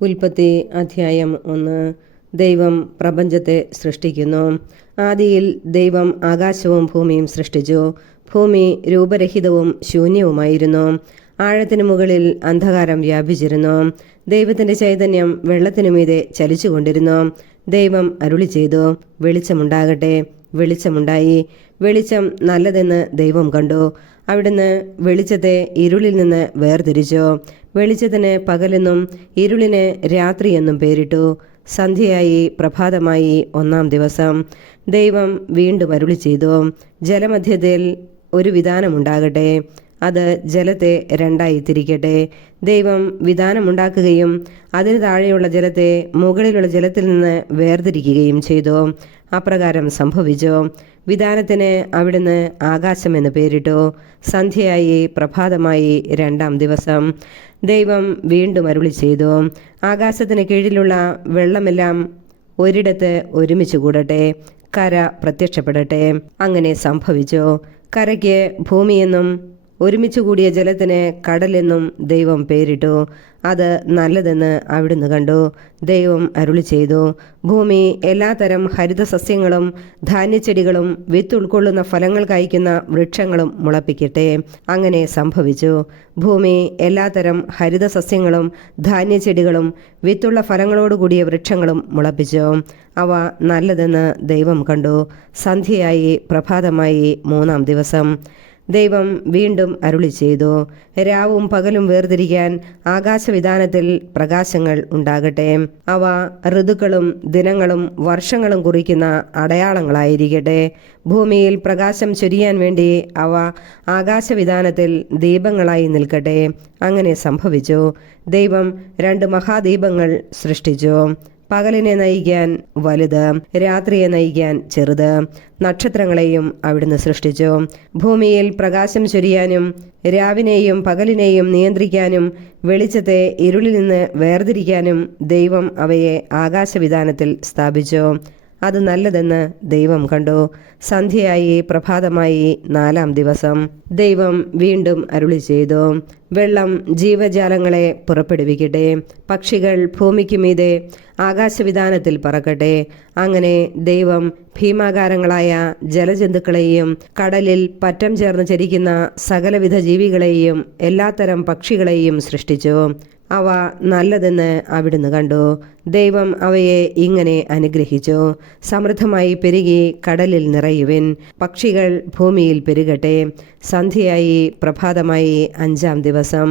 ഉൽപ്പത്തി അധ്യായം 1. ദൈവം പ്രപഞ്ചത്തെ സൃഷ്ടിക്കുന്നു. ആദിയിൽ ദൈവം ആകാശവും ഭൂമിയും സൃഷ്ടിച്ചു. ഭൂമി രൂപരഹിതവും ശൂന്യവുമായിരുന്നു. ആഴത്തിനു മുകളിൽ അന്ധകാരം വ്യാപിച്ചിരുന്നു. ദൈവത്തിന്റെ ചൈതന്യം വെള്ളത്തിനുമീതെ ചലിച്ചുകൊണ്ടിരുന്നു. ദൈവം അരുളി ചെയ്തു, വെളിച്ചമുണ്ടാകട്ടെ. വെളിച്ചമുണ്ടായി. വെളിച്ചം നല്ലതെന്ന് ദൈവം കണ്ടു. അവിടുന്ന് വെളിച്ചത്തെ ഇരുളിൽ നിന്ന് വേർതിരിച്ചു. വെളിച്ചത്തിന് പകലെന്നും ഇരുളിന് രാത്രിയെന്നും പേരിട്ടു. സന്ധ്യയായി പ്രഭാതമായി 1-ാം ദിവസം. ദൈവം വീണ്ടും അരുളി ചെയ്തു, ജലമധ്യത്തിൽ ഒരു വിധാനമുണ്ടാകട്ടെ. അത് ജലത്തെ 2ആയി തിരിക്കട്ടെ. ദൈവം വിധാനമുണ്ടാക്കുകയും അതിന് താഴെയുള്ള ജലത്തെ മുകളിലുള്ള ജലത്തിൽ നിന്ന് വേർതിരിക്കുകയും ചെയ്തു. അപ്രകാരം സംഭവിച്ചു. വിധാനത്തിന് അവിടുന്ന് ആകാശം എന്ന് പേരിട്ടു. സന്ധ്യയായി പ്രഭാതമായി 2-ാം ദിവസം. ദൈവം വീണ്ടും അരുളി ചെയ്തു, ആകാശത്തിന് കീഴിലുള്ള വെള്ളമെല്ലാം ഒരിടത്ത് ഒരുമിച്ച് കൂടട്ടെ. കര പ്രത്യക്ഷപ്പെടട്ടെ. അങ്ങനെ സംഭവിച്ചു. കരയ്ക്ക് ഭൂമിയെന്നും ഒരുമിച്ച് കൂടിയ ജലത്തിന് കടലെന്നും ദൈവം പേരിട്ടു. അത് നല്ലതെന്ന് അവിടുന്ന് കണ്ടു. ദൈവം അരുളി ചെയ്തു, ഭൂമി എല്ലാത്തരം ഹരിതസസ്യങ്ങളും ധാന്യച്ചെടികളും വിത്ത് ഉൾക്കൊള്ളുന്ന ഫലങ്ങൾ കായ്ക്കുന്ന വൃക്ഷങ്ങളും മുളപ്പിക്കട്ടെ. അങ്ങനെ സംഭവിച്ചു. ഭൂമി എല്ലാത്തരം ഹരിതസസ്യങ്ങളും ധാന്യച്ചെടികളും വിത്തുള്ള ഫലങ്ങളോടുകൂടിയ വൃക്ഷങ്ങളും മുളപ്പിച്ചു. അവ നല്ലതെന്ന് ദൈവം കണ്ടു. സന്ധ്യയായി പ്രഭാതമായി 3-ാം ദിവസം. ദൈവം വീണ്ടും അരുളി ചെയ്തു, രാവും പകലും വേർതിരിക്കാൻ ആകാശവിധാനത്തിൽ പ്രകാശങ്ങൾ ഉണ്ടാകട്ടെ. അവ ഋതുക്കളും ദിനങ്ങളും വർഷങ്ങളും കുറിക്കുന്ന അടയാളങ്ങളായിരിക്കട്ടെ. ഭൂമിയിൽ പ്രകാശം ചൊരിയാൻ വേണ്ടി അവ ആകാശവിധാനത്തിൽ ദീപങ്ങളായി നിൽക്കട്ടെ. അങ്ങനെ സംഭവിച്ചു. ദൈവം 2 മഹാദീപങ്ങൾ സൃഷ്ടിച്ചു. പകലിനെ നയിക്കാൻ വലുത്, രാത്രിയെ നയിക്കാൻ ചെറുത്. നക്ഷത്രങ്ങളെയും അവിടുന്ന് സൃഷ്ടിച്ചു. ഭൂമിയിൽ പ്രകാശം ചൊരിയാനും രാവിനെയും പകലിനെയും നിയന്ത്രിക്കാനും വെളിച്ചത്തെ ഇരുളിൽ നിന്ന് വേർതിരിക്കാനും ദൈവം അവയെ ആകാശവിധാനത്തിൽ സ്ഥാപിച്ചു. അത് നല്ലതെന്ന് ദൈവം കണ്ടു. സന്ധ്യയായി പ്രഭാതമായി 4-ാം ദിവസം. ദൈവം വീണ്ടും അരുളി ചെയ്തു, വെള്ളം ജീവജാലങ്ങളെ പുറപ്പെടുവിക്കട്ടെ. പക്ഷികൾ ഭൂമിക്ക് മീതെ ആകാശവിധാനത്തിൽ പറക്കട്ടെ. അങ്ങനെ ദൈവം ഭീമാകാരങ്ങളായ ജലജന്തുക്കളെയും കടലിൽ പറ്റം ചേർന്ന് ചരിക്കുന്ന സകലവിധ ജീവികളെയും എല്ലാത്തരം പക്ഷികളെയും സൃഷ്ടിച്ചു. അവ നല്ലതെന്ന് അവിടുന്ന് കണ്ടു. ദൈവം അവയെ ഇങ്ങനെ അനുഗ്രഹിച്ചു, സമൃദ്ധമായി പെരുകി കടലിൽ നിറയുവിൻ. പക്ഷികൾ ഭൂമിയിൽ പെരുകട്ടെ. സന്ധ്യയായി പ്രഭാതമായി 5-ാം ദിവസം.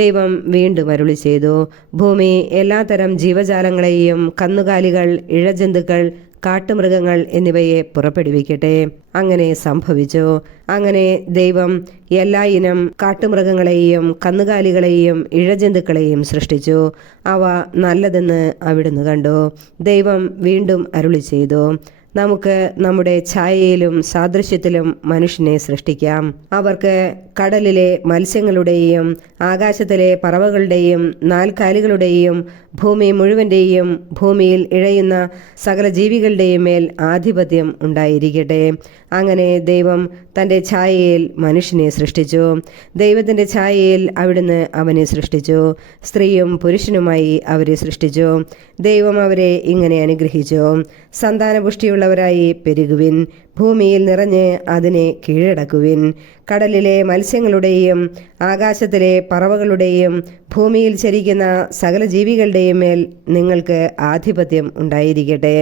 ദൈവം വീണ്ടും അരുളി ചെയ്തു, ഭൂമി എല്ലാത്തരം ജീവജാലങ്ങളെയും കന്നുകാലികൾ, ഇഴജന്തുക്കൾ, കാട്ടുമൃഗങ്ങൾ എന്നിവയെ പുറപ്പെടുവിക്കട്ടെ. അങ്ങനെ സംഭവിച്ചു. അങ്ങനെ ദൈവം എല്ലാ ഇനം കാട്ടുമൃഗങ്ങളെയും കന്നുകാലികളെയും ഇഴജന്തുക്കളെയും സൃഷ്ടിച്ചു. അവ നല്ലതെന്ന് അവിടുന്ന് കണ്ടു. ദൈവം വീണ്ടും അരുളി ചെയ്തു, നമുക്ക് നമ്മുടെ ഛായയിലും സാദൃശ്യത്തിലും മനുഷ്യനെ സൃഷ്ടിക്കാം. അവർക്ക് കടലിലെ മത്സ്യങ്ങളുടെയും ആകാശത്തിലെ പറവകളുടെയും 4 കാലുകളുടെയും ഭൂമി മുഴുവൻ്റെയും ഭൂമിയിൽ ഇഴയുന്ന സകല ജീവികളുടെയും മേൽ ആധിപത്യം ഉണ്ടായിരിക്കട്ടെ. അങ്ങനെ ദൈവം തൻ്റെ ഛായയിൽ മനുഷ്യനെ സൃഷ്ടിച്ചു. ദൈവത്തിൻ്റെ ഛായയിൽ അവിടുന്ന് അവനെ സൃഷ്ടിച്ചു. സ്ത്രീയും പുരുഷനുമായി അവരെ സൃഷ്ടിച്ചു. ദൈവം അവരെ ഇങ്ങനെ അനുഗ്രഹിച്ചു, സന്താനപുഷ്ടിയുള്ളവരായി പെരുകുവിൻ. ഭൂമിയിൽ നിറഞ്ഞ് അതിനെ കീഴടക്കുവിൻ. കടലിലെ മത്സ്യങ്ങളുടെയും ആകാശത്തിലെ പറവകളുടെയും ഭൂമിയിൽ ചരിക്കുന്ന സകല ജീവികളുടെയും മേൽ നിങ്ങൾക്ക് ആധിപത്യം ഉണ്ടായിരിക്കട്ടെ.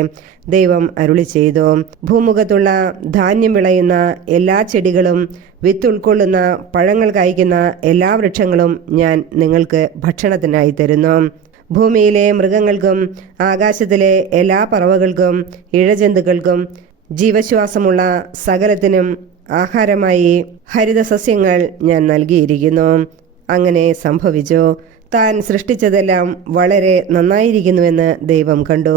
ദൈവം അരുളി ചെയ്തു, ഭൂമുഖത്തുള്ള ധാന്യം വിളയുന്ന എല്ലാ ചെടികളും വിത്ത് ഉൾക്കൊള്ളുന്ന പഴങ്ങൾ കായ്ക്കുന്ന എല്ലാ വൃക്ഷങ്ങളും ഞാൻ നിങ്ങൾക്ക് ഭക്ഷണത്തിനായി തരുന്നു. ഭൂമിയിലെ മൃഗങ്ങൾക്കും ആകാശത്തിലെ എല്ലാ പറവകൾക്കും ഇഴജന്തുക്കൾക്കും ജീവശ്വാസമുള്ള സകലത്തിനും ആഹാരമായി ഹരിതസസ്യങ്ങൾ ഞാൻ നൽകിയിരിക്കുന്നു. അങ്ങനെ സംഭവിച്ചു. താൻ സൃഷ്ടിച്ചതെല്ലാം വളരെ നന്നായിരിക്കുന്നുവെന്ന് ദൈവം കണ്ടു.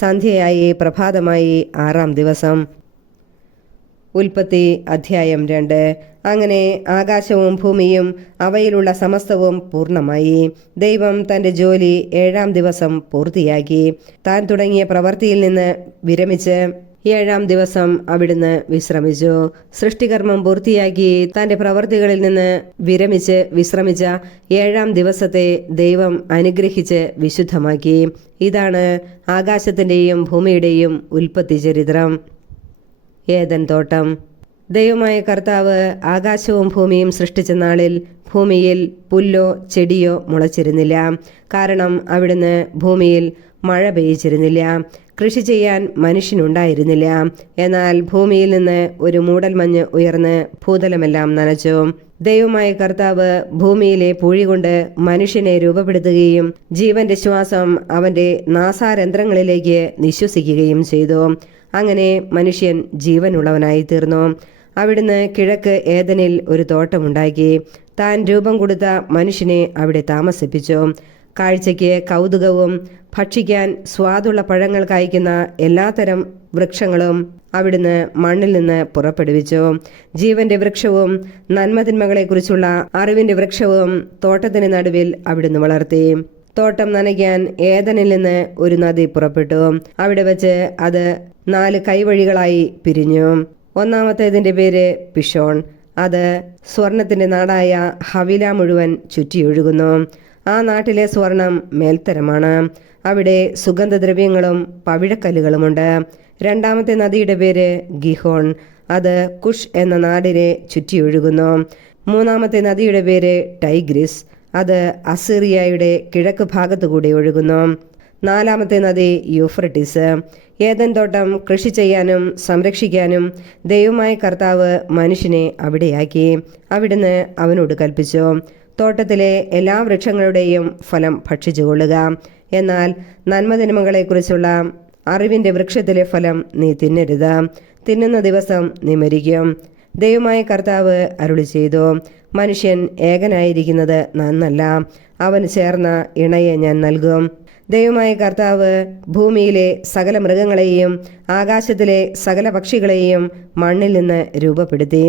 സന്ധ്യയായി പ്രഭാതമായി 6-ാം ദിവസം. ഉൽപ്പത്തി അധ്യായം 2. അങ്ങനെ ആകാശവും ഭൂമിയും അവയിലുള്ള സമസ്തവും പൂർണ്ണമായി. ദൈവം തൻ്റെ ജോലി 7-ാം ദിവസം പൂർത്തിയാക്കി. താൻ തുടങ്ങിയ പ്രവൃത്തിയിൽ നിന്ന് വിരമിച്ച് 7-ാം ദിവസം അവിടുന്ന് വിശ്രമിച്ചു. സൃഷ്ടികർമ്മം പൂർത്തിയാക്കി തന്റെ പ്രവർത്തികളിൽ നിന്ന് വിശ്രമിച്ച 7-ാം ദിവസത്തെ ദൈവം അനുഗ്രഹിച്ച് വിശുദ്ധമാക്കി. ഇതാണ് ആകാശത്തിന്റെയും ഭൂമിയുടെയും ഉൽപ്പത്തി ചരിത്രം. ഏദൻ തോട്ടം. ദൈവമായ കർത്താവ് ആകാശവും ഭൂമിയും സൃഷ്ടിച്ച നാളിൽ ഭൂമിയിൽ പുല്ലോ ചെടിയോ മുളച്ചിരുന്നില്ല. കാരണം അവിടുന്ന് ഭൂമിയിൽ മഴ പെയ്യിച്ചിരുന്നില്ല. കൃഷി ചെയ്യാൻ മനുഷ്യനുണ്ടായിരുന്നില്ല. എന്നാൽ ഭൂമിയിൽ നിന്ന് ഒരു മൂടൽമഞ്ഞ് ഉയർന്ന് ഭൂതലമെല്ലാം നനച്ചു. ദൈവമായ കർത്താവ് ഭൂമിയിലെ പൂഴി കൊണ്ട് മനുഷ്യനെ രൂപപ്പെടുത്തുകയും ജീവന്റെ ശ്വാസം അവന്റെ നാസാരന്ധ്രങ്ങളിലേക്ക് നിശ്വസിക്കുകയും ചെയ്തു. അങ്ങനെ മനുഷ്യൻ ജീവനുള്ളവനായി തീർന്നു. അവിടുന്ന് കിഴക്ക് ഏദനിൽ ഒരു തോട്ടമുണ്ടാക്കി. താൻ രൂപം കൊടുത്ത മനുഷ്യനെ അവിടെ താമസിപ്പിച്ചു. കാഴ്ചയ്ക്ക് കൗതുകവും ഭക്ഷിക്കാൻ സ്വാദുള്ള പഴങ്ങൾ കായ്ക്കുന്ന എല്ലാത്തരം വൃക്ഷങ്ങളും അവിടുന്ന് മണ്ണിൽ നിന്ന് പുറപ്പെടുവിച്ചു. ജീവന്റെ വൃക്ഷവും നന്മതിന്മകളെക്കുറിച്ചുള്ള അറിവിന്റെ വൃക്ഷവും തോട്ടത്തിന് നടുവിൽ അവിടുന്ന് വളർത്തി. തോട്ടം നനയ്ക്കാൻ ഏദനിൽ നിന്ന് ഒരു നദി പുറപ്പെട്ടു. അവിടെ വെച്ച് അത് 4 കൈവഴികളായി പിരിഞ്ഞു. ഒന്നാമത്തേതിന്റെ പേര് പിഷോൺ. അത് സ്വർണത്തിന്റെ നാടായ ഹവില മുഴുവൻ ചുറ്റിയൊഴുകുന്നു. ആ നാട്ടിലെ സ്വർണം മേൽത്തരമാണ്. അവിടെ സുഗന്ധദ്രവ്യങ്ങളും പവിഴക്കല്ലുകളുമുണ്ട്. രണ്ടാമത്തെ നദിയുടെ പേര് ഗിഹോൺ. അത് കുഷ് എന്ന നാടിനെ ചുറ്റിയൊഴുകുന്നു. മൂന്നാമത്തെ നദിയുടെ പേര് ടൈഗ്രിസ്. അത് അസീറിയയുടെ കിഴക്ക് ഭാഗത്തുകൂടി ഒഴുകുന്നു. നാലാമത്തെ നദി യൂഫ്രട്ടീസ്. ഏദൻ തോട്ടം കൃഷി ചെയ്യാനും സംരക്ഷിക്കാനും ദൈവമായ കർത്താവ് മനുഷ്യനെ അവിടെയാക്കി. അവിടുന്ന് അവനോട് കൽപ്പിച്ചു, തോട്ടത്തിലെ എല്ലാ വൃക്ഷങ്ങളുടെയും ഫലം ഭക്ഷിച്ചുകൊള്ളുക. എന്നാൽ നന്മതിന്മകളെക്കുറിച്ചുള്ള അറിവിന്റെ വൃക്ഷത്തിലെ ഫലം നീ തിന്നരുത്. തിന്നുന്ന ദിവസം നീ മരിക്കും. ദൈവമായ കർത്താവ് അരുളി ചെയ്തു, മനുഷ്യൻ ഏകനായിരിക്കുന്നത് നന്നല്ല. അവന് ചേർന്ന ഇണയെ ഞാൻ നൽകും. ദൈവമായ കർത്താവ് ഭൂമിയിലെ സകല മൃഗങ്ങളെയും ആകാശത്തിലെ സകല പക്ഷികളെയും മണ്ണിൽ നിന്ന് രൂപപ്പെടുത്തി.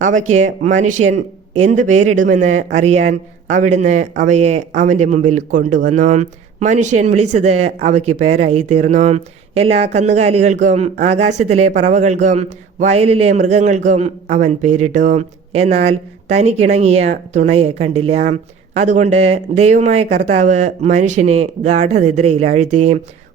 അവയ്ക്ക് മനുഷ്യൻ എന്തു പേരിടുമെന്ന് അറിയാൻ അവിടുന്ന് അവയെ അവന്റെ മുമ്പിൽ കൊണ്ടുവന്നു. മനുഷ്യൻ വിളിച്ചത് അവയ്ക്ക് പേരായി തീർന്നു. എല്ലാ കന്നുകാലികൾക്കും ആകാശത്തിലെ പറവകൾക്കും വയലിലെ മൃഗങ്ങൾക്കും അവൻ പേരിട്ടു. എന്നാൽ തനിക്കിണങ്ങിയ തുണയെ കണ്ടില്ല. അതുകൊണ്ട് ദൈവമായ കർത്താവ് മനുഷ്യനെ ഗാഠനിദ്രയിൽ ആഴ്ത്തി.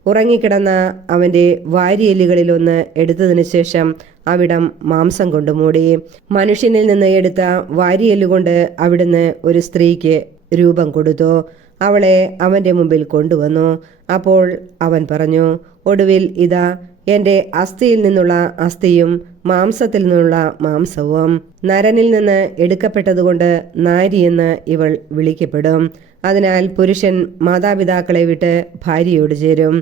ഉറങ്ങിക്കിടന്ന അവന്റെ വാരിയെല്ലുകളിലൊന്ന് എടുത്തതിനു ശേഷം അവിടം മാംസം കൊണ്ട് മൂടി. മനുഷ്യനിൽ നിന്ന് എടുത്ത വാരിയെല്ലുകൊണ്ട് അവിടുന്ന് ഒരു സ്ത്രീക്ക് രൂപം കൊടുത്തു. അവളെ അവന്റെ മുമ്പിൽ കൊണ്ടുവന്നു. അപ്പോൾ അവൻ പറഞ്ഞു, ഒടുവിൽ ഇതാ എന്റെ അസ്ഥിയിൽ നിന്നുള്ള അസ്ഥിയും മാംസത്തിൽ നിന്നുള്ള മാംസവും. നരനിൽ നിന്ന് എടുക്കപ്പെട്ടതുകൊണ്ട് നാരി എന്ന് ഇവൾ വിളിക്കപ്പെടും. അതിനാൽ പുരുഷൻ മാതാപിതാക്കളെ വിട്ട് ഭാര്യയോട് ചേരും.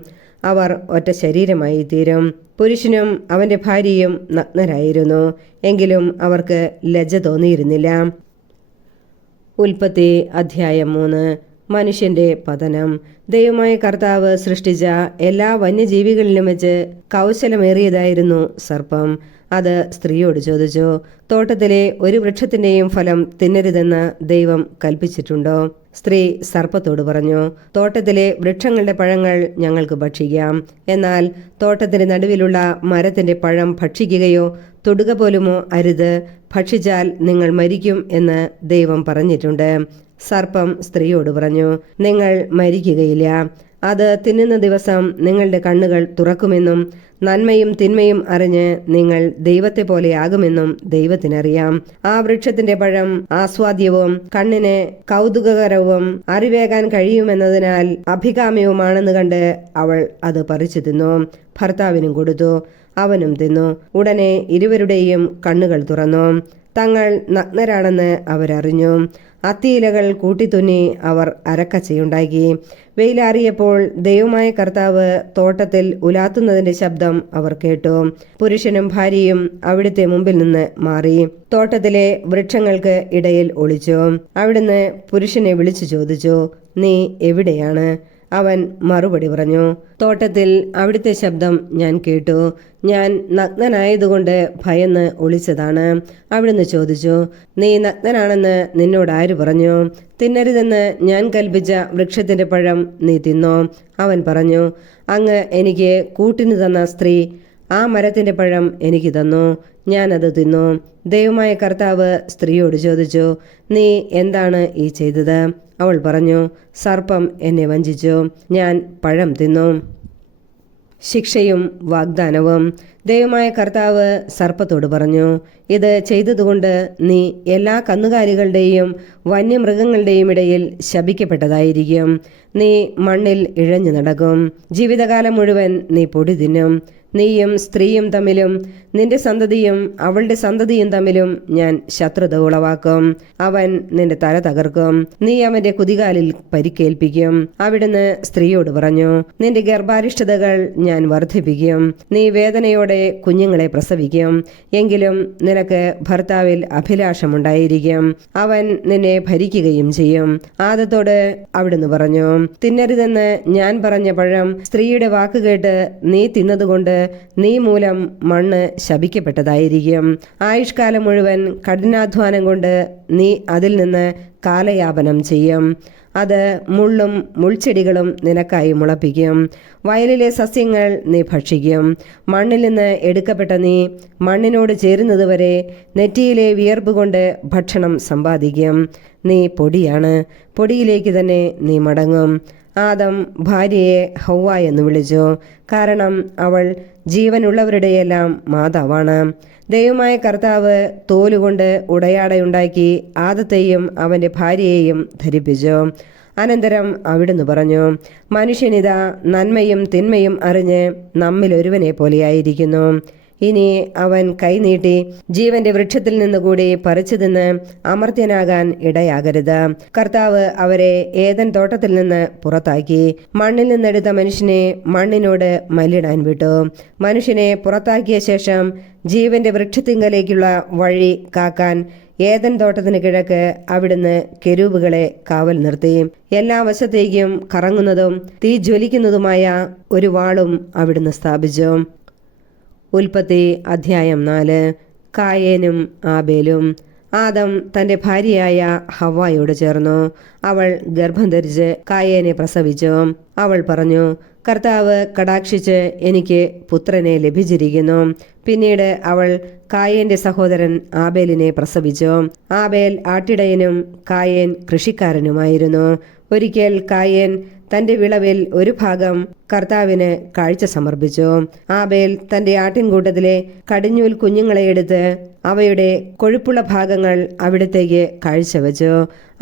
അവർ ഒറ്റ ശരീരമായി തീരും. പുരുഷനും അവന്റെ ഭാര്യയും നഗ്നരായിരുന്നു. എങ്കിലും അവർക്ക് ലജ്ജ തോന്നിയിരുന്നില്ല. ഉൽപ്പത്തി അധ്യായം 3. മനുഷ്യന്റെ പതനം. ദൈവമായ കർത്താവ് സൃഷ്ടിച്ച എല്ലാ വന്യജീവികളിലും വെച്ച് കൗശലമേറിയതായിരുന്നു സർപ്പം. അത് സ്ത്രീയോട് ചോദിച്ചു, തോട്ടത്തിലെ ഒരു വൃക്ഷത്തിന്റെയും ഫലം തിന്നരുതെന്ന് ദൈവം കൽപ്പിച്ചിട്ടുണ്ടോ? സ്ത്രീ സർപ്പത്തോട് പറഞ്ഞു, തോട്ടത്തിലെ വൃക്ഷങ്ങളുടെ പഴങ്ങൾ ഞങ്ങൾക്ക് ഭക്ഷിക്കാം. എന്നാൽ തോട്ടത്തിന്റെ നടുവിലുള്ള മരത്തിന്റെ പഴം ഭക്ഷിക്കുകയോ തൊടുക പോലുമോ അരുത്. ഭക്ഷിച്ചാൽ നിങ്ങൾ മരിക്കും എന്ന് ദൈവം പറഞ്ഞിട്ടുണ്ട്. സർപ്പം സ്ത്രീയോട് പറഞ്ഞു, നിങ്ങൾ മരിക്കുകയില്ല. അത് തിന്നുന്ന ദിവസം നിങ്ങളുടെ കണ്ണുകൾ തുറക്കുമെന്നും നന്മയും തിന്മയും അറിഞ്ഞ് നിങ്ങൾ ദൈവത്തെ പോലെയാകുമെന്നും ദൈവത്തിനറിയാം. ആ വൃക്ഷത്തിന്റെ പഴം ആസ്വാദ്യവും കണ്ണിന് കൗതുകകരവും അറിവേകാൻ കഴിയുമെന്നതിനാൽ അഭികാമ്യവുമാണെന്ന് കണ്ട് അവൾ അത് പറിച്ചു തിന്നു. ഭർത്താവിനും കൊടുത്തു. അവനും തിന്നു. ഉടനെ ഇരുവരുടെയും കണ്ണുകൾ തുറന്നു. തങ്ങൾ നഗ്നരാണെന്ന് അവരറിഞ്ഞു. അത്തിയിലകൾ കൂട്ടിത്തുന്നി അവർ അരക്കച്ചയുണ്ടാക്കി. വെയിലാറിയപ്പോൾ ദൈവമായ കർത്താവ് തോട്ടത്തിൽ ഉലാത്തുന്നതിന്റെ ശബ്ദം അവർ കേട്ടു. പുരുഷനും ഭാര്യയും അവിടുത്തെ മുമ്പിൽ നിന്ന് മാറി തോട്ടത്തിലെ വൃക്ഷങ്ങൾക്ക് ഇടയിൽ ഒളിച്ചു. അവിടുന്ന് പുരുഷനെ വിളിച്ചു ചോദിച്ചു, നീ എവിടെയാണ്? അവൻ മറുപടി പറഞ്ഞു, തോട്ടത്തിൽ അവിടുത്തെ ശബ്ദം ഞാൻ കേട്ടു. ഞാൻ നഗ്നനായതുകൊണ്ട് ഭയന്ന് ഒളിച്ചതാണ്. അവിടുന്ന് ചോദിച്ചു, നീ നഗ്നനാണെന്ന് നിന്നോട് ആര് പറഞ്ഞു? തിന്നരുതെന്ന് ഞാൻ കൽപ്പിച്ച വൃക്ഷത്തിന്റെ പഴം നീ തിന്നോ? അവൻ പറഞ്ഞു, അങ്ങ് എനിക്ക് കൂട്ടിനു തന്ന സ്ത്രീ ആ മരത്തിൻ്റെ പഴം എനിക്ക് തന്നു, ഞാനത് തിന്നു. ദൈവമായ കർത്താവ് സ്ത്രീയോട് ചോദിച്ചു, നീ എന്താണ് ഈ ചെയ്തത്? അവൾ പറഞ്ഞു, സർപ്പം എന്നെ വഞ്ചിച്ചു, ഞാൻ പഴം തിന്നു. ശിക്ഷയും വാഗ്ദാനവും. ദൈവമായ കർത്താവ് സർപ്പത്തോട് പറഞ്ഞു, ഇത് ചെയ്തതുകൊണ്ട് നീ എല്ലാ കന്നുകാലികളുടെയും വന്യമൃഗങ്ങളുടെയും ഇടയിൽ ശപിക്കപ്പെട്ടതായിരിക്കും. നീ മണ്ണിൽ ഇഴഞ്ഞു നടക്കും, ജീവിതകാലം മുഴുവൻ നീ പൊടി തിന്നും. നീയും സ്ത്രീയും തമ്മിലും നിന്റെ സന്തതിയും അവളുടെ സന്തതിയും തമ്മിലും ഞാൻ ശത്രുത ഉളവാക്കും. അവൻ നിന്റെ തല തകർക്കും, നീ അവന്റെ കുതികാലിൽ പരിക്കേൽപ്പിക്കും. അവിടുന്ന് സ്ത്രീയോട് പറഞ്ഞു, നിന്റെ ഗർഭാരിഷ്ഠതകൾ ഞാൻ വർദ്ധിപ്പിക്കും, നീ വേദനയോടെ കുഞ്ഞുങ്ങളെ പ്രസവിക്കും. എങ്കിലും നിനക്ക് ഭർത്താവിൽ അഭിലാഷമുണ്ടായിരിക്കും, അവൻ നിന്നെ ഭരിക്കുകയും ചെയ്യും. ആദത്തോട് അവിടുന്ന് പറഞ്ഞു, തിന്നരുതെന്ന് ഞാൻ പറഞ്ഞ പഴം സ്ത്രീയുടെ വാക്കുകേട്ട് നീ തിന്നതുകൊണ്ട് നീ മൂലം മണ്ണ് ശപിക്കപ്പെട്ടതായിരിക്കും. ആയുഷ്കാലം മുഴുവൻ കഠിനാധ്വാനം കൊണ്ട് നീ അതിൽ നിന്ന് കാലയാപനം ചെയ്യും. അത് മുള്ളും മുൾച്ചെടികളും നിനക്കായി മുളപ്പിക്കും. വയലിലെ സസ്യങ്ങൾ നീ ഭക്ഷിക്കും. മണ്ണിൽ നിന്ന് എടുക്കപ്പെട്ട നീ മണ്ണിനോട് ചേരുന്നതുവരെ നെറ്റിയിലെ വിയർപ്പ് കൊണ്ട് ഭക്ഷണം സമ്പാദിക്കും. നീ പൊടിയാണ്, പൊടിയിലേക്ക് തന്നെ നീ മടങ്ങും. ആദം ഭാര്യയെ ഹൗവ എന്ന് വിളിച്ചു, കാരണം അവൾ ജീവനുള്ളവരുടെയെല്ലാം മാതാവാണ്. ദൈവമായ കർത്താവ് തോലുകൊണ്ട് ഉടയാടയുണ്ടാക്കി ആദത്തെയും അവൻ്റെ ഭാര്യയെയും ധരിപ്പിച്ചു. അനന്തരം അവിടുന്ന് പറഞ്ഞു, മനുഷ്യനിതാ നന്മയും തിന്മയും അറിഞ്ഞ് നമ്മിലൊരുവനെ പോലെയായിരിക്കുന്നു. ഇനി അവൻ കൈനീട്ടി ജീവന്റെ വൃക്ഷത്തിൽ നിന്നുകൂടി പറിച്ചു തിന്ന് അമർത്യനാകാൻ ഇടയാകരുത്. കർത്താവ് അവരെ ഏദൻ തോട്ടത്തിൽ നിന്ന് പുറത്താക്കി മണ്ണിൽ നിന്നെടുത്ത മനുഷ്യനെ മണ്ണിനോട് മല്ലിടാൻ വിട്ടു. മനുഷ്യനെ പുറത്താക്കിയ ശേഷം ജീവന്റെ വൃക്ഷത്തിങ്കലേക്കുള്ള വഴി കാക്കാൻ ഏദൻ തോട്ടത്തിന് കിഴക്ക് അവിടുന്ന് കെരൂബുകളെ കാവൽ നിർത്തി. എല്ലാ വശത്തേക്കും കറങ്ങുന്നതും തീ ജ്വലിക്കുന്നതുമായ ഒരു വാളും അവിടുന്ന് സ്ഥാപിച്ചു. ഉൽപ്പത്തി അധ്യായം 4. കായേനും ആബേലും. ആദം തന്റെ ഭാര്യയായ ഹവ്വായോട് ചേർന്നു. അവൾ ഗർഭം ധരിച്ച് കായേനെ പ്രസവിച്ചു. അവൾ പറഞ്ഞു, കർത്താവ് കടാക്ഷിച്ച് എനിക്ക് പുത്രനെ ലഭിച്ചിരിക്കുന്നു. പിന്നീട് അവൾ കായേന്റെ സഹോദരൻ ആബേലിനെ പ്രസവിച്ചു. ആബേൽ ആട്ടിടയനും കായേൻ കൃഷിക്കാരനുമായിരുന്നു. ഒരിക്കൽ കായേൻ തന്റെ വിളവിൽ ഒരു ഭാഗം കർത്താവിന് കാഴ്ച സമർപ്പിച്ചു. ആബേൽ തന്റെ ആട്ടിൻകൂട്ടത്തിലെ കടിഞ്ഞൂൽ കുഞ്ഞുങ്ങളെ എടുത്ത് അവയുടെ കൊഴുപ്പുള്ള ഭാഗങ്ങൾ അവിടത്തേക്ക് കാഴ്ചവെച്ചു.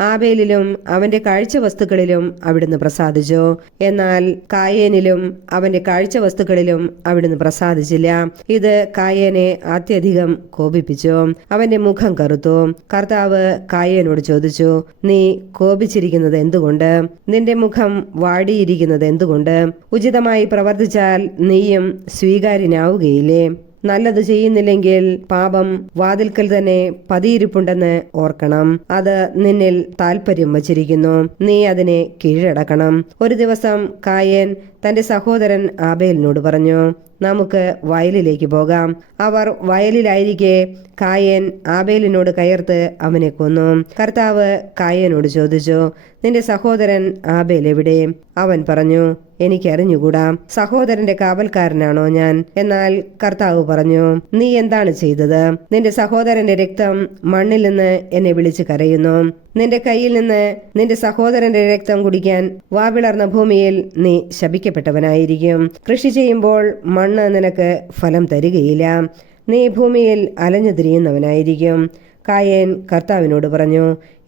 ആബേലിലും അവന്റെ കാഴ്ച വസ്തുക്കളിലും അവിടുന്ന് പ്രസാദിച്ചു. എന്നാൽ കായേനിലും അവന്റെ കാഴ്ച വസ്തുക്കളിലും അവിടുന്ന് പ്രസാദിച്ചില്ല. ഇത് കായേനെ അത്യധികം കോപിപ്പിച്ചു. അവന്റെ മുഖം കറുത്തു. കർത്താവ് കായേനോട് ചോദിച്ചു, നീ കോപിച്ചിരിക്കുന്നത് എന്തുകൊണ്ട്? നിന്റെ മുഖം വാടിയിരിക്കുന്നത് എന്തുകൊണ്ട്? ഉചിതമായി പ്രവർത്തിച്ചാൽ നീയും സ്വീകാര്യനാവുകയില്ലേ? നല്ലത് ചെയ്യുന്നില്ലെങ്കിൽ പാപം വാതിൽക്കൽ തന്നെ പതിയിരിപ്പുണ്ടെന്ന് ഓർക്കണം. അത് നിന്നിൽ താൽപര്യം വച്ചിരിക്കുന്നു, നീ അതിനെ കീഴടക്കണം. ഒരു ദിവസം കായേൻ തന്റെ സഹോദരൻ ആബേലിനോട് പറഞ്ഞു, നമുക്ക് വയലിലേക്ക് പോകാം. അവർ വയലിലായിരിക്കെ കായേൻ ആബേലിനോട് കയർത്ത് അവനെ കൊന്നു. കർത്താവ് കായേനോട് ചോദിച്ചു, നിന്റെ സഹോദരൻ ആബേൽ എവിടെ? അവൻ പറഞ്ഞു, എനിക്കറിഞ്ഞുകൂടാ. സഹോദരന്റെ കാവൽക്കാരനാണോ ഞാൻ? എന്നാൽ കർത്താവ് പറഞ്ഞു, നീ എന്താണ് ചെയ്തത്? നിന്റെ സഹോദരന്റെ രക്തം മണ്ണിൽ നിന്ന് എന്നെ വിളിച്ച് കരയുന്നു. നിന്റെ കയ്യിൽ നിന്ന് നിന്റെ സഹോദരന്റെ രക്തം കുടിക്കാൻ വാവിളർന്ന ഭൂമിയിൽ നീ ശപിക്കപ്പെട്ടവനായിരിക്കും. കൃഷി ചെയ്യുമ്പോൾ മണ്ണ് നിനക്ക് ഫലം തരികയില്ല. നീ ഭൂമിയിൽ അലഞ്ഞു തിരിയുന്നവനായിരിക്കും. കായേൻ കർത്താവിനോട് പറഞ്ഞു,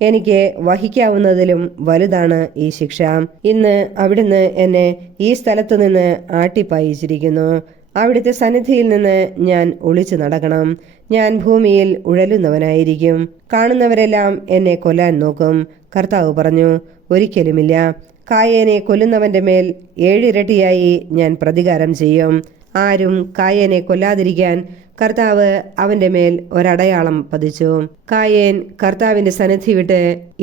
എനിക്ക് വഹിക്കാവുന്നതിലും വലുതാണ് ഈ ശിക്ഷ. ഇന്ന് അവിടുന്ന് എന്നെ ഈ സ്ഥലത്തു നിന്ന് ആട്ടിപ്പായിച്ചിരിക്കുന്നു. അവിടുത്തെ സന്നിധിയിൽ നിന്ന് ഞാൻ ഒളിച്ചു നടക്കണം. ഞാൻ ഭൂമിയിൽ ഉഴലുന്നവനായിരിക്കും. കാണുന്നവരെല്ലാം എന്നെ കൊല്ലാൻ നോക്കും. കർത്താവ് പറഞ്ഞു, ഒരിക്കലുമില്ല. കായേനെ കൊല്ലുന്നവന്റെ മേൽ 7 ഇരട്ടിയായി ഞാൻ പ്രതികാരം ചെയ്യും. ആരും കായേനെ കൊല്ലാതിരിക്കാൻ കർത്താവ് അവന്റെ മേൽ ഒരടയാളം പതിച്ചു. കായേൻ കർത്താവിന്റെ സന്നിധി വിട്ട്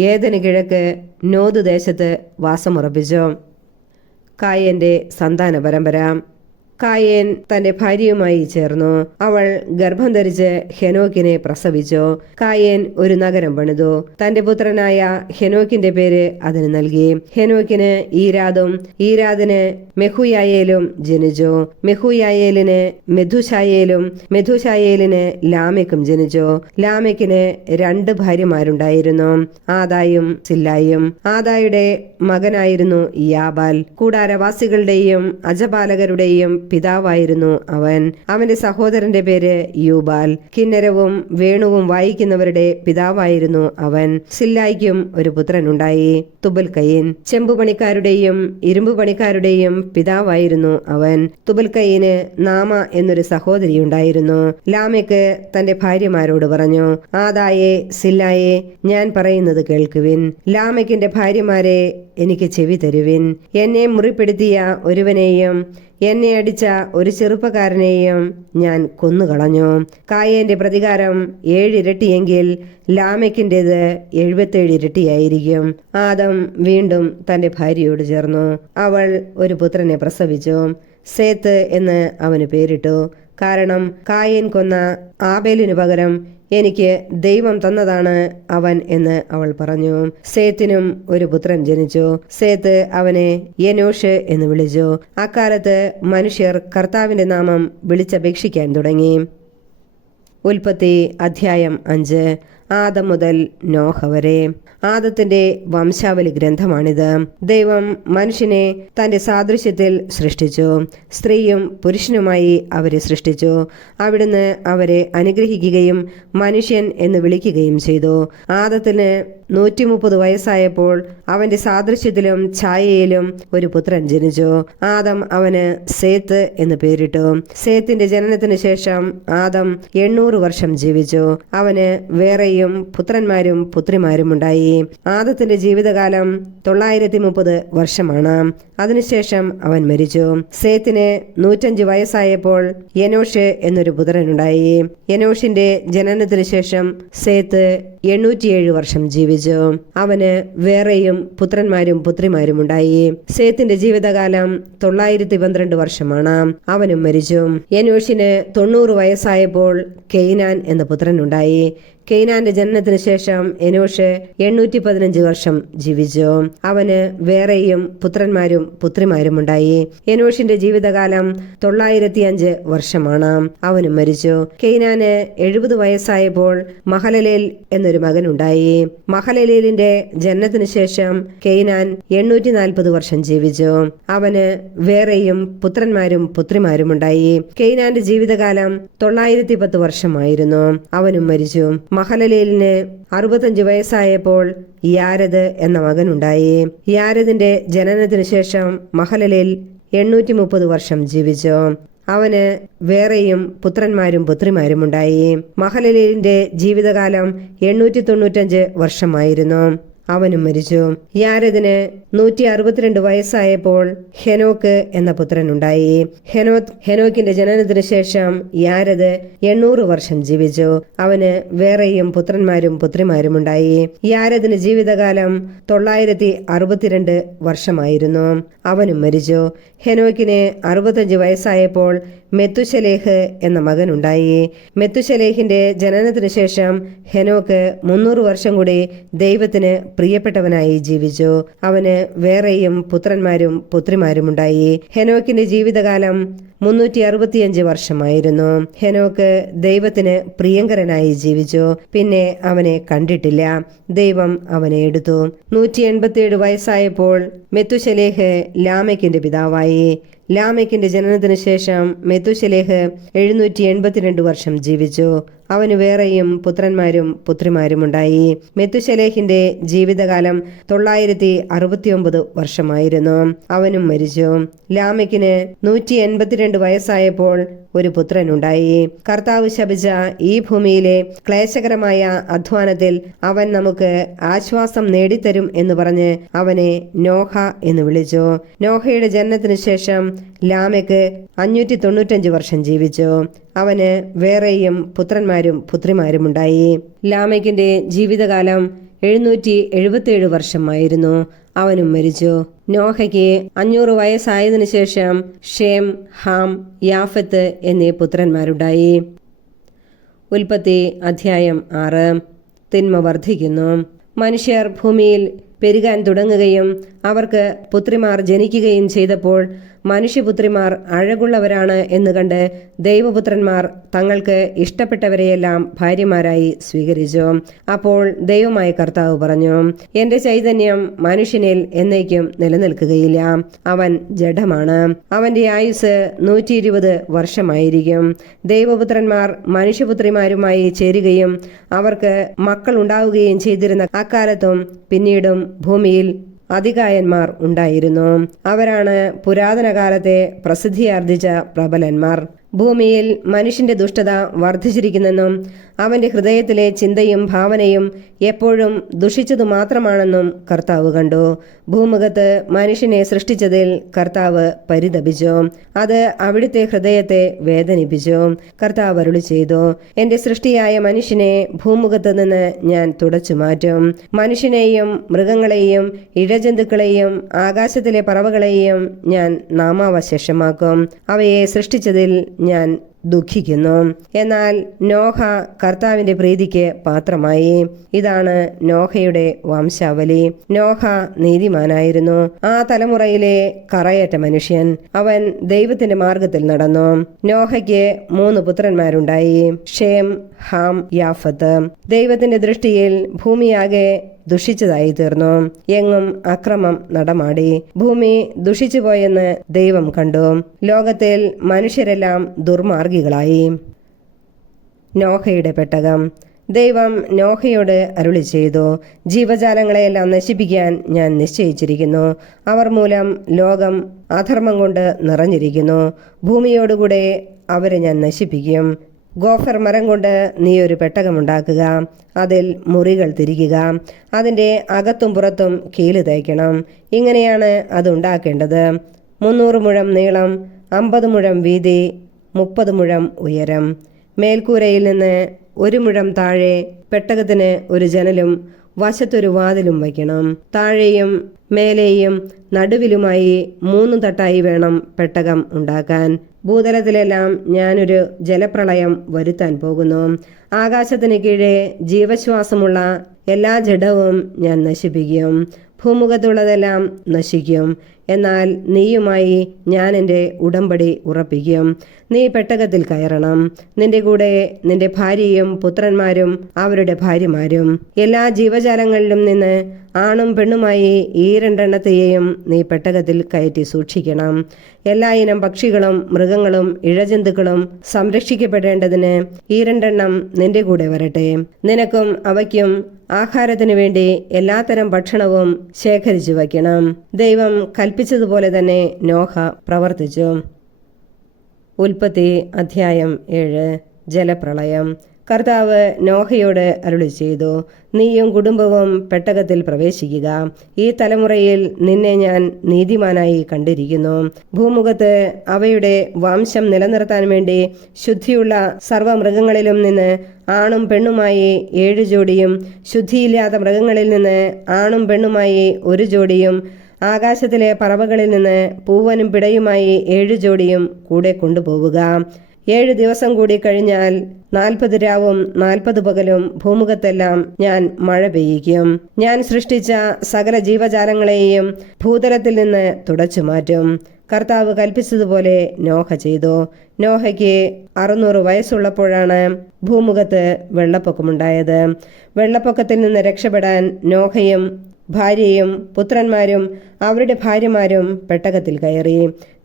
ഏദന് കിഴക്ക് നോദ് ദേശത്ത് വാസമുറപ്പിച്ചു. കായേന്റെ സന്താന പരമ്പര. കായേൻ തന്റെ ഭാര്യയുമായി ചേർന്നു. അവൾ ഗർഭം ധരിച്ച് ഹെനോക്കിനെ പ്രസവിച്ചു. കായേൻ ഒരു നഗരം പണിതു. തന്റെ പുത്രനായ ഹെനോക്കിന്റെ പേര് അതിന് നൽകി. ഹെനോക്കിന് ഈരാദും ഈരാദിന് മെഹുയായേലും ജനിച്ചു. മെഹുയായേലിന് മെഥുശായേലും മെഥുശായേലിന് ലാമെക്കും ജനിച്ചു. ലാമെക്കിന് 2 ഭാര്യമാരുണ്ടായിരുന്നു, ആദായും സില്ലായും. ആദായുടെ മകനായിരുന്നു യാബാൽ. കൂടാരവാസികളുടെയും അജപാലകരുടെയും പിതാവായിരുന്നു അവൻ. അവന്റെ സഹോദരന്റെ പേര് യൂബാൽ. കിന്നരവും വേണുവും വായിക്കുന്നവരുടെ പിതാവായിരുന്നു അവൻ. സില്ലായിക്കും ഒരു പുത്രനുണ്ടായി, തുബൽക്കയിൻ. ചെമ്പുപണിക്കാരുടെയും ഇരുമ്പുപണിക്കാരുടെയും പിതാവായിരുന്നു അവൻ. തുബൽക്കയിന് നാമ എന്നൊരു സഹോദരി ഉണ്ടായിരുന്നു. ലാമെക്ക് തന്റെ ഭാര്യമാരോട് പറഞ്ഞു, ആദായെ സില്ലായെ, ഞാൻ പറയുന്നത് കേൾക്കുവിൻ. ലാമെക്കിന്റെ ഭാര്യമാരെ, എനിക്ക് ചെവി തരുവിൻ. എന്നെ മുറിപ്പെടുത്തിയ ഒരുവനെയും എന്നെ അടിച്ച ഒരു ചെറുപ്പക്കാരനെയും ഞാൻ കൊന്നുകളഞ്ഞു. കായേന്റെ പ്രതികാരം 7 ഇരട്ടിയെങ്കിൽ ലാമെക്കിൻ്റെത് 77 ഇരട്ടിയായിരിക്കും. ആദം വീണ്ടും തന്റെ ഭാര്യയോട് ചേർന്നു. അവൾ ഒരു പുത്രനെ പ്രസവിച്ചു. സേത്ത് എന്ന് അവന് പേരിട്ടു. കാരണം കായേൻ കൊന്ന ആബേലിനു പകരം എനിക്ക് ദൈവം തന്നതാണ് അവൻ എന്ന് അവൾ പറഞ്ഞു. സേത്തിനും ഒരു പുത്രൻ ജനിച്ചു. സേത്ത് അവനെ എനോഷ് എന്ന് വിളിച്ചു. അക്കാലത്ത് മനുഷ്യർ കർത്താവിന്റെ നാമം വിളിച്ചപേക്ഷിക്കാൻ തുടങ്ങി. ഉൽപ്പത്തി അധ്യായം 5. ആദം മുതൽ നോഹ വരെ. ആദത്തിന്റെ വംശാവലി ഗ്രന്ഥമാണിത്. ദൈവം മനുഷ്യനെ തന്റെ സാദൃശ്യത്തിൽ സൃഷ്ടിച്ചു. സ്ത്രീയും പുരുഷനുമായി അവരെ സൃഷ്ടിച്ചു. അവിടുന്ന് അവരെ അനുഗ്രഹിക്കുകയും മനുഷ്യൻ എന്ന് വിളിക്കുകയും ചെയ്തു. ആദത്തിന് 130 വയസ്സായപ്പോൾ അവന്റെ സാദൃശ്യത്തിലും ഛായയിലും ഒരു പുത്രൻ ജനിച്ചു. ആദം അവന് സേത്ത് എന്ന് പേരിട്ടു. സേത്തിന്റെ ജനനത്തിന് ശേഷം ആദം 800 വർഷം ജീവിച്ചു. അവന് വേറെയും പുത്രന്മാരും പുത്രിമാരും ഉണ്ടായി. ആദത്തിന്റെ ജീവിതകാലം 930 വർഷമാണ്. അതിനുശേഷം അവൻ മരിച്ചു. സേത്തിന് 105 വയസ്സായപ്പോൾ എനോഷ് എന്നൊരു പുത്രനുണ്ടായി. എനോഷിന്റെ ജനനത്തിന് ശേഷം സേത്ത് 807 വർഷം ജീവിച്ചു. അവന് വേറെയും പുത്രന്മാരും പുത്രിമാരും ഉണ്ടായി. സേത്തിന്റെ ജീവിതകാലം 912 വർഷമാണ്. അവനും മരിച്ചു. എനോഷിന് 90 വയസ്സായപ്പോൾ കെയ്നാൻ എന്ന പുത്രനുണ്ടായി. കെയ്നാന്റെ ജനനത്തിന് ശേഷം എനോഷ് 815 വർഷം ജീവിച്ചു. അവന് വേറെയും പുത്രന്മാരും പുത്രിമാരും ഉണ്ടായി. എനോഷിന്റെ ജീവിതകാലം 905 വർഷമാണ്. അവനും മരിച്ചു. കെയ്നാന് 70 വയസ്സായപ്പോൾ മഹലലേൽ എന്നൊരു മകനുണ്ടായി. മഹലലേലിന്റെ ജനനത്തിന് ശേഷം കെയ്നാൻ 840 വർഷം ജീവിച്ചു. അവന് വേറെയും പുത്രന്മാരും പുത്രിമാരും ഉണ്ടായി. കെയ്നാന്റെ ജീവിതകാലം 910 വർഷമായിരുന്നു. അവനും മരിച്ചു. മഹലലേലിന് 65 വയസ്സായപ്പോൾ യാരദ് എന്ന മകനുണ്ടായി. യാരദിന്റെ ജനനത്തിന് ശേഷം മഹലലേൽ 830 വർഷം ജീവിച്ചു. അവന് വേറെയും പുത്രന്മാരും പുത്രിമാരും ഉണ്ടായി. മഹലലേലിന്റെ ജീവിതകാലം 895 വർഷമായിരുന്നു. അവനും മരിച്ചു. യാരദിന് 162 വയസ്സായപ്പോൾ ഹെനോക്ക് എന്ന പുത്രനുണ്ടായി. ഹെനോക്കിന്റെ ജനനത്തിന് ശേഷം യാരദ് 800 വർഷം ജീവിച്ചു. അവന് വേറെയും പുത്രന്മാരും പുത്രിമാരും ഉണ്ടായി. യാരദിന് ജീവിതകാലം 962 വർഷമായിരുന്നു. അവനും മരിച്ചു. ഹെനോക്കിന് 65 വയസ്സായപ്പോൾ മെത്തുശലേഹ് എന്ന മകനുണ്ടായി. മെത്തുശലേഹിന്റെ ജനനത്തിന് ശേഷം ഹെനോക്ക് 300 വർഷം കൂടി ദൈവത്തിന് പ്രിയപ്പെട്ടവനായി ജീവിച്ചു. അവന് വേറെയും പുത്രന്മാരും പുത്രിമാരും ഉണ്ടായി. ഹെനോക്കിന്റെ ജീവിതകാലം 365 വർഷമായിരുന്നു. ഹെനോക്ക് ദൈവത്തിന് പ്രിയങ്കരനായി ജീവിച്ചു. പിന്നെ അവനെ കണ്ടിട്ടില്ല. ദൈവം അവനെ എടുത്തു. 187 വയസ്സായപ്പോൾ മെത്തുശലേഹ് ലാമെക്കിന്റെ പിതാവായി. ലാമെക്കിന്റെ ജനനത്തിന് ശേഷം മെത്തുശലേഹ് 782 വർഷം ജീവിച്ചു. അവന് വേറെയും പുത്രന്മാരും പുത്രിമാരും ഉണ്ടായി. മെത്തുശലേഹിന്റെ ജീവിതകാലം 969 വർഷമായിരുന്നു. അവനും മരിച്ചു. ലാമെക്കിന് 182 വയസ്സായപ്പോൾ ഒരു പുത്രനുണ്ടായി. കർത്താവ് ശപിച്ച ഈ ഭൂമിയിലെ ക്ലേശകരമായ അധ്വാനത്തിൽ അവൻ നമുക്ക് ആശ്വാസം നേടിത്തരും എന്ന് പറഞ്ഞ് അവനെ നോഹ എന്ന് വിളിച്ചു. നോഹയുടെ ജനനത്തിന് ശേഷം ലാമെക്ക് 595 വർഷം ജീവിച്ചു. അവന് വേറെയും പുത്രന്മാരും പുത്രിമാരും ഉണ്ടായി. ലാമെക്കിന്റെ ജീവിതകാലം 777 വർഷമായിരുന്നു. അവനും മരിച്ചു. നോഹയ്ക്ക് 500 വയസ്സായതിനു ശേഷം ഷേം, ഹാം, യാഫത്ത് എന്നീ പുത്രന്മാരുണ്ടായി. ഉൽപ്പത്തി അധ്യായം 6. തിന്മ വർദ്ധിക്കുന്നു. മനുഷ്യർ ഭൂമിയിൽ പെരുകാൻ തുടങ്ങുകയും അവർക്ക് പുത്രിമാർ ജനിക്കുകയും ചെയ്തപ്പോൾ മനുഷ്യപുത്രിമാർ അഴകുള്ളവരാണ് എന്ന് കണ്ട് ദൈവപുത്രന്മാർ തങ്ങൾക്ക് ഇഷ്ടപ്പെട്ടവരെയെല്ലാം ഭാര്യമാരായി സ്വീകരിച്ചു. അപ്പോൾ ദൈവമായ കർത്താവ് പറഞ്ഞു, എന്റെ ചൈതന്യം മനുഷ്യനിൽ എന്നേക്കും നിലനിൽക്കുകയില്ല. അവൻ ജഡമാണ്. അവന്റെ ആയുസ് 120 വർഷമായിരിക്കും. ദൈവപുത്രന്മാർ മനുഷ്യപുത്രിമാരുമായി ചേരുകയും അവർക്ക് മക്കൾ ഉണ്ടാവുകയും ചെയ്തിരുന്ന അക്കാലത്തും പിന്നീടും ഭൂമിയിൽ അതികായന്മാർ ഉണ്ടായിരുന്നു. അവരാണ് പുരാതന കാലത്തെ പ്രസിദ്ധിയാർജിച്ച പ്രബലന്മാർ. ഭൂമിയിൽ മനുഷ്യന്റെ ദുഷ്ടത വർദ്ധിച്ചിരിക്കുന്നെന്നും അവന്റെ ഹൃദയത്തിലെ ചിന്തയും ഭാവനയും എപ്പോഴും ദുഷിച്ചതു മാത്രമാണെന്നും കർത്താവ് കണ്ടു. ഭൂമുഖത്ത് മനുഷ്യനെ സൃഷ്ടിച്ചതിൽ കർത്താവ് പരിതപിച്ചു. അത് അവിടുത്തെ ഹൃദയത്തെ വേദനിപ്പിച്ചു. കർത്താവ് അരുളി ചെയ്തു, എന്റെ സൃഷ്ടിയായ മനുഷ്യനെ ഭൂമുഖത്ത് നിന്ന് ഞാൻ തുടച്ചു മാറ്റും. മനുഷ്യനെയും മൃഗങ്ങളെയും ഇഴജന്തുക്കളെയും ആകാശത്തിലെ പറവകളെയും ഞാൻ നാമാവശേഷമാക്കും. അവയെ സൃഷ്ടിച്ചതിൽ ഞാൻ ദുഃഖിക്കുന്നു. എന്നാൽ നോഹ കർത്താവിന്റെ പ്രീതിക്ക് പാത്രമായി. ഇതാണ് നോഹയുടെ വംശാവലി. നോഹ നീതിമാനായിരുന്നു. ആ തലമുറയിലെ കറയറ്റ മനുഷ്യൻ. അവൻ ദൈവത്തിന്റെ മാർഗത്തിൽ നടന്നു. നോഹയ്ക്ക് 3 പുത്രന്മാരുണ്ടായി, ഷേം, ഹാം, യാഫത്ത്. ദൈവത്തിന്റെ ദൃഷ്ടിയിൽ ഭൂമിയാകെ ദുഷിച്ചതായി തീർന്നു. എങ്ങും അക്രമം നടമാടി. ഭൂമി ദുഷിച്ചുപോയെന്ന് ദൈവം കണ്ടു. ലോകത്തിൽ മനുഷ്യരെല്ലാം ദുർമാർഗികളായി. നോഹയുടെ പെട്ടകം. ദൈവം നോഹയോട് അരുളി ചെയ്തു, ജീവജാലങ്ങളെയെല്ലാം നശിപ്പിക്കാൻ ഞാൻ നിശ്ചയിച്ചിരിക്കുന്നു. അവർ മൂലം ലോകം അധർമ്മം കൊണ്ട് നിറഞ്ഞിരിക്കുന്നു. ഭൂമിയോടുകൂടെ അവരെ ഞാൻ നശിപ്പിക്കും. ഗോഫർ മരം കൊണ്ട് നീ ഒരു പെട്ടകമുണ്ടാക്കുക. അതിൽ മുറികൾ തിരിക്കുക. അതിൻ്റെ അകത്തും പുറത്തും കീല് തയ്ക്കണം. ഇങ്ങനെയാണ് അതുണ്ടാക്കേണ്ടത്. 300 മുഴം നീളം, 50 മുഴം വീതി, 30 മുഴം ഉയരം. മേൽക്കൂരയിൽ നിന്ന് 1 മുഴം താഴെ പെട്ടകത്തിന് ഒരു ജനലും വശത്തൊരു വാതിലും വയ്ക്കണം. താഴെയും മേലെയും നടുവിലുമായി 3 തട്ടായി വേണം പെട്ടകം ഉണ്ടാക്കാൻ. ഭൂതലത്തിലെല്ലാം ഞാനൊരു ജലപ്രളയം വരുത്താൻ പോകുന്നു. ആകാശത്തിന് കീഴെ ജീവശ്വാസമുള്ള എല്ലാ ജഡവും ഞാൻ നശിപ്പിക്കും. ഭൂമുഖത്തുള്ളതെല്ലാം നശിക്കും. എന്നാൽ നീയുമായി ഞാൻ എൻ്റെ ഉടമ്പടി ഉറപ്പിക്കും. നീ പെട്ടകത്തിൽ കയറണം. നിന്റെ കൂടെ നിന്റെ ഭാര്യയും പുത്രന്മാരും അവരുടെ ഭാര്യമാരും. എല്ലാ ജീവജാലങ്ങളിലും നിന്ന് ആണും പെണ്ണുമായി ഈ 2 എണ്ണത്തെയും നീ പെട്ടകത്തിൽ കയറ്റി സൂക്ഷിക്കണം. എല്ലാ ഇനം പക്ഷികളും മൃഗങ്ങളും ഇഴജന്തുക്കളും സംരക്ഷിക്കപ്പെടേണ്ടതിന് ഈ 2 എണ്ണം നിന്റെ കൂടെ വരട്ടെ. നിനക്കും അവയ്ക്കും ആഹാരത്തിനു വേണ്ടി എല്ലാത്തരം ഭക്ഷണവും ശേഖരിച്ചു വയ്ക്കണം. ദൈവം കൽപ്പിച്ചതുപോലെ തന്നെ നോഹ പ്രവർത്തിച്ചു. ഉൽപ്പത്തി അധ്യായം 7. ജലപ്രളയം. കർത്താവ് നോഹയോട് അരുളി ചെയ്തു, നീയും കുടുംബവും പെട്ടകത്തിൽ പ്രവേശിക്കുക. ഈ തലമുറയിൽ നിന്നെ ഞാൻ നീതിമാനായി കണ്ടിരിക്കുന്നു. ഭൂമുഖത്ത് അവയുടെ വംശം നിലനിർത്താൻ വേണ്ടി ശുദ്ധിയുള്ള സർവ്വമൃഗങ്ങളിലും നിന്ന് ആണും പെണ്ണുമായി 7 ജോഡിയും, ശുദ്ധിയില്ലാത്ത മൃഗങ്ങളിൽ നിന്ന് ആണും പെണ്ണുമായി 1 ജോഡിയും, ആകാശത്തിലെ പറവകളിൽ നിന്ന് പൂവനും പിടയുമായി 7 ജോഡിയും കൂടെ കൊണ്ടുപോവുക. 7 ദിവസം കൂടി കഴിഞ്ഞാൽ 40 രാവും 40 പകലും ഭൂമുഖത്തെല്ലാം ഞാൻ മഴ പെയ്യിക്കും. ഞാൻ സൃഷ്ടിച്ച സകല ജീവജാലങ്ങളെയും ഭൂതലത്തിൽ നിന്ന് തുടച്ചു മാറ്റും. കർത്താവ് കൽപ്പിച്ചതുപോലെ നോഹ ചെയ്തു. നോഹയ്ക്ക് 600 വയസ്സുള്ളപ്പോഴാണ് ഭൂമുഖത്ത് വെള്ളപ്പൊക്കമുണ്ടായത്. വെള്ളപ്പൊക്കത്തിൽ നിന്ന് രക്ഷപ്പെടാൻ നോഹയും ഭാര്യയും പുത്രന്മാരും അവരുടെ ഭാര്യമാരും പെട്ടകത്തിൽ കയറി.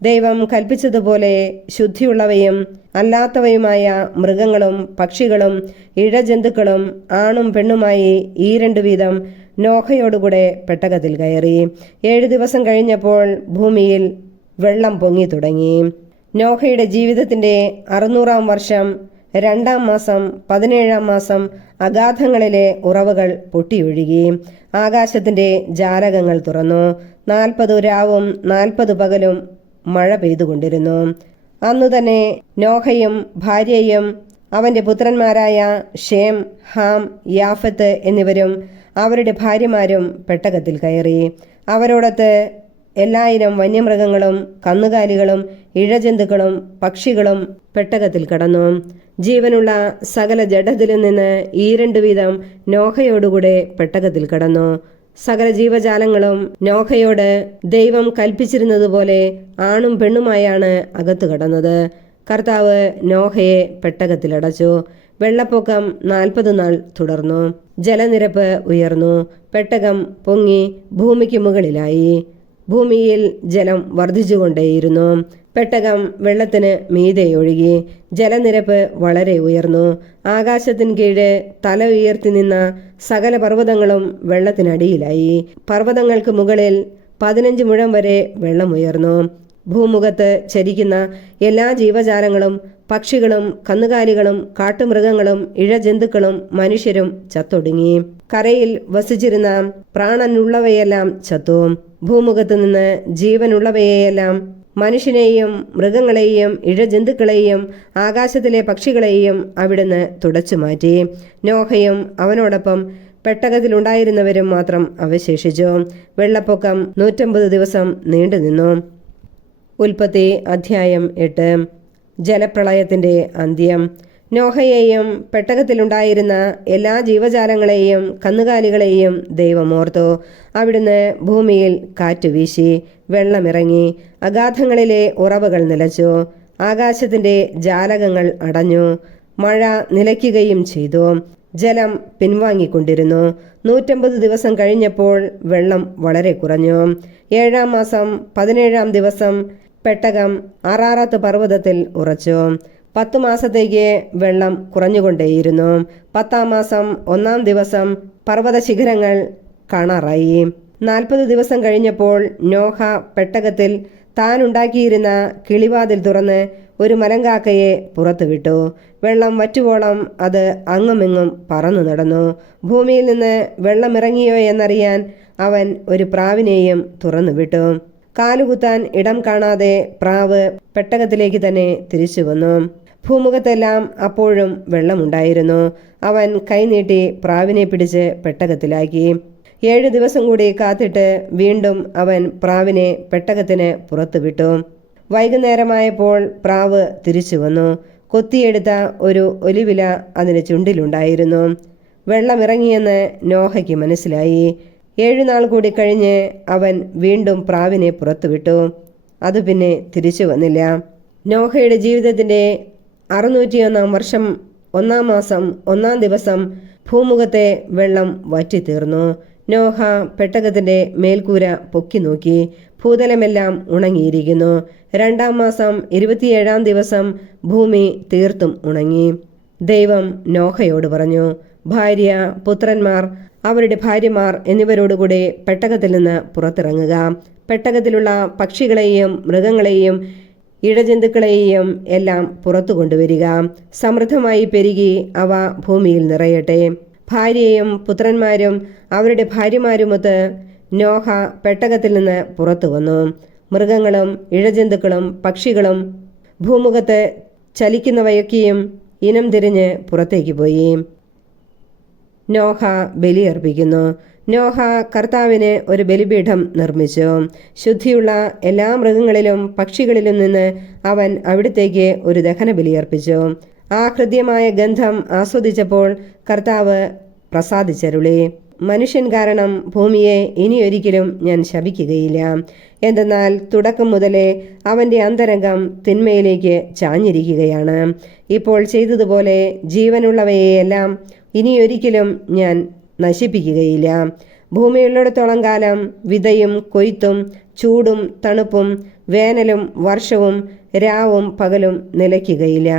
ദൈവം കൽപ്പിച്ചതുപോലെ ശുദ്ധിയുള്ളവയും അല്ലാത്തവയുമായ മൃഗങ്ങളും പക്ഷികളും ഇഴജന്തുക്കളും ആണും പെണ്ണുമായി ഈ 2 വീതം നോഹയോടുകൂടെ പെട്ടകത്തിൽ കയറി. 7 ദിവസം കഴിഞ്ഞപ്പോൾ ഭൂമിയിൽ വെള്ളം പൊങ്ങി തുടങ്ങി. നോഹയുടെ ജീവിതത്തിന്റെ 600-ാം വർഷം 2-ാം മാസം 17-ാം മാസം അഗാധങ്ങളിലെ ഉറവുകൾ പൊട്ടിയൊഴുകി. ആകാശത്തിന്റെ ജാലകങ്ങൾ തുറന്നു. 40 രാവും 40 പകലും മഴ പെയ്തുകൊണ്ടിരുന്നു. അന്നു തന്നെ നോഹയും ഭാര്യയും അവന്റെ പുത്രന്മാരായ ഷേം, ഹാം, യാഫത്ത് എന്നിവരും അവരുടെ ഭാര്യമാരും പെട്ടകത്തിൽ കയറി. അവരോടൊത്ത് എല്ലായിരം വന്യമൃഗങ്ങളും കന്നുകാലികളും ഇഴജന്തുക്കളും പക്ഷികളും പെട്ടകത്തിൽ കടന്നു. ജീവനുള്ള സകല ജഡത്തിലും നിന്ന് 2 വീതം നോഹയോടുകൂടെ പെട്ടകത്തിൽ കടന്നു. സകല ജീവജാലങ്ങളും നോഹയോട് ദൈവം കൽപ്പിച്ചിരുന്നതുപോലെ ആണും പെണ്ണുമായാണ് അകത്തു കടന്നത്. കർത്താവ് നോഹയെ പെട്ടകത്തിലടച്ചു. വെള്ളപ്പൊക്കം 40 നാൾ തുടർന്നു. ജലനിരപ്പ് ഉയർന്നു. പെട്ടകം പൊങ്ങി ഭൂമിക്ക് മുകളിലായി. ഭൂമിയിൽ ജലം വർദ്ധിച്ചുകൊണ്ടേയിരുന്നു. പെട്ടകം വെള്ളത്തിന് മീതെ ഒഴുകി. ജലനിരപ്പ് വളരെ ഉയർന്നു. ആകാശത്തിന് കീഴ് തല ഉയർത്തി നിന്ന സകല പർവ്വതങ്ങളും വെള്ളത്തിനടിയിലായി. പർവ്വതങ്ങൾക്ക് മുകളിൽ 15 മുഴം വരെ വെള്ളമുയർന്നു. ഭൂമുഖത്ത് ചരിക്കുന്ന എല്ലാ ജീവജാലങ്ങളും പക്ഷികളും കന്നുകാലികളും കാട്ടുമൃഗങ്ങളും ഇഴജന്തുക്കളും മനുഷ്യരും ചത്തൊടുങ്ങി. കരയിൽ വസിച്ചിരുന്ന പ്രാണനുള്ളവയെല്ലാം ചത്തു. ഭൂമുഖത്ത് നിന്ന് ജീവനുള്ളവയെല്ലാം, മനുഷ്യനെയും മൃഗങ്ങളെയും ഇഴജന്തുക്കളെയും ആകാശത്തിലെ പക്ഷികളെയും അവിടുന്ന് തുടച്ചു മാറ്റി. നോഹയും അവനോടൊപ്പം പെട്ടകത്തിലുണ്ടായിരുന്നവരും മാത്രം അവശേഷിച്ചു. വെള്ളപ്പൊക്കം 150 ദിവസം നീണ്ടുനിന്നു. ഉൽപ്പത്തി അധ്യായം 8. ജലപ്രളയത്തിന്റെ അന്ത്യം. നോഹയെയും പെട്ടകത്തിലുണ്ടായിരുന്ന എല്ലാ ജീവജാലങ്ങളെയും കന്നുകാലികളെയും ദൈവം ഓർത്തു. അവിടുന്ന് ഭൂമിയിൽ കാറ്റ് വീശി. വെള്ളമിറങ്ങി. അഗാധങ്ങളിലെ ഉറവകൾ നിലച്ചു. ആകാശത്തിന്റെ ജാലകങ്ങൾ അടഞ്ഞു. മഴ നിലയ്ക്കുകയും ചെയ്തു. ജലം പിൻവാങ്ങിക്കൊണ്ടിരുന്നു. 150 ദിവസം കഴിഞ്ഞപ്പോൾ വെള്ളം വളരെ കുറഞ്ഞു. 7-ാം മാസം 17-ാം ദിവസം പെട്ടകം അറാറത്ത് പർവ്വതത്തിൽ ഉറച്ചു. 10 മാസത്തേക്ക് വെള്ളം കുറഞ്ഞുകൊണ്ടേയിരുന്നു. 10-ാം മാസം 1-ാം ദിവസം പർവ്വത ശിഖരങ്ങൾ കാണാറായി. 40 ദിവസം കഴിഞ്ഞപ്പോൾ നോഹ പെട്ടകത്തിൽ താൻ ഉണ്ടാക്കിയിരുന്ന കിളിവാതിൽ തുറന്ന് ഒരു മലങ്കാക്കയെ പുറത്തുവിട്ടു. വെള്ളം വറ്റുവോളം അത് അങ്ങുമിങ്ങും പറന്നു നടന്നു. ഭൂമിയിൽ നിന്ന് വെള്ളമിറങ്ങിയോ എന്നറിയാൻ അവൻ ഒരു പ്രാവിനെയും തുറന്നുവിട്ടു. കാലുകുത്താൻ ഇടം കാണാതെ പ്രാവ് പെട്ടകത്തിലേക്ക് തന്നെ തിരിച്ചു വന്നു. ഭൂമുഖത്തെല്ലാം അപ്പോഴും വെള്ളമുണ്ടായിരുന്നു. അവൻ കൈനീട്ടി പ്രാവിനെ പിടിച്ച് പെട്ടകത്തിലാക്കി. 7 ദിവസം കൂടി കാത്തിട്ട് വീണ്ടും അവൻ പ്രാവിനെ പെട്ടകത്തിന് പുറത്തുവിട്ടു. വൈകുന്നേരമായപ്പോൾ പ്രാവ് തിരിച്ചു വന്നു. കൊത്തിയെടുത്ത ഒരു ഒലിവില അതിന് ചുണ്ടിലുണ്ടായിരുന്നു. വെള്ളമിറങ്ങിയെന്ന് നോഹയ്ക്ക് മനസ്സിലായി. 7 നാൾ കൂടി കഴിഞ്ഞ് അവൻ വീണ്ടും പ്രാവിനെ പുറത്തുവിട്ടു. അത് പിന്നെ തിരിച്ചു വന്നില്ല. നോഹയുടെ ജീവിതത്തിന്റെ 601-ാം വർഷം 1-ാം മാസം 1-ാം ദിവസം ഭൂമുഖത്തെ വെള്ളം വറ്റിത്തീർന്നു. നോഹ പെട്ടകത്തിന്റെ മേൽക്കൂര പൊക്കി നോക്കി. ഭൂതലമെല്ലാം ഉണങ്ങിയിരിക്കുന്നു. 2-ാം മാസം 27-ാം ദിവസം ഭൂമി തീർത്തും ഉണങ്ങി. ദൈവം നോഹയോട് പറഞ്ഞു, ഭാര്യ, പുത്രന്മാർ, അവരുടെ ഭാര്യമാർ എന്നിവരോടുകൂടി പെട്ടകത്തിൽ നിന്ന് പുറത്തിറങ്ങുക. പെട്ടകത്തിലുള്ള പക്ഷികളെയും മൃഗങ്ങളെയും ഇഴജന്തുക്കളെയും എല്ലാം പുറത്തു കൊണ്ടുവരിക. സമൃദ്ധമായി പെരുകി അവ ഭൂമിയിൽ നിറയട്ടെ. ഭാര്യയും പുത്രന്മാരും അവരുടെ ഭാര്യമാരുമൊത്ത് നോഹ പെട്ടകത്തിൽ നിന്ന് പുറത്തു വന്നു. മൃഗങ്ങളും ഇഴജന്തുക്കളും പക്ഷികളും ഭൂമുഖത്ത് ചലിക്കുന്നവയൊക്കെയും ഇനം തിരിഞ്ഞ് പുറത്തേക്ക് പോയി. നോഹ ബലിയർപ്പിക്കുന്നു. നോഹ കർത്താവിന് ഒരു ബലിപീഠം നിർമ്മിച്ചു. ശുദ്ധിയുള്ള എല്ലാ മൃഗങ്ങളിലും പക്ഷികളിലും നിന്ന് അവൻ അവിടത്തേക്ക് ഒരു ദഹന ബലിയർപ്പിച്ചു. ആ ഹൃദ്യമായ ഗന്ധം ആസ്വദിച്ചപ്പോൾ കർത്താവ് പ്രസാദിച്ചരുളി, മനുഷ്യൻ കാരണം ഭൂമിയെ ഇനിയൊരിക്കലും ഞാൻ ശപിക്കുകയില്ല. എന്തെന്നാൽ തുടക്കം മുതലേ അവൻ്റെ അന്തരംഗം തിന്മയിലേക്ക് ചാഞ്ഞിരിക്കുകയാണ്. ഇപ്പോൾ ചെയ്തതുപോലെ ജീവനുള്ളവയെയെല്ലാം ഇനിയൊരിക്കലും ഞാൻ നശിപ്പിക്കുകയില്ല. ഭൂമിയുള്ളിടത്തോളം കാലം വിതയും കൊയ്ത്തും ചൂടും തണുപ്പും വേനലും വർഷവും രാവും പകലും നിലയ്ക്കുകയില്ല.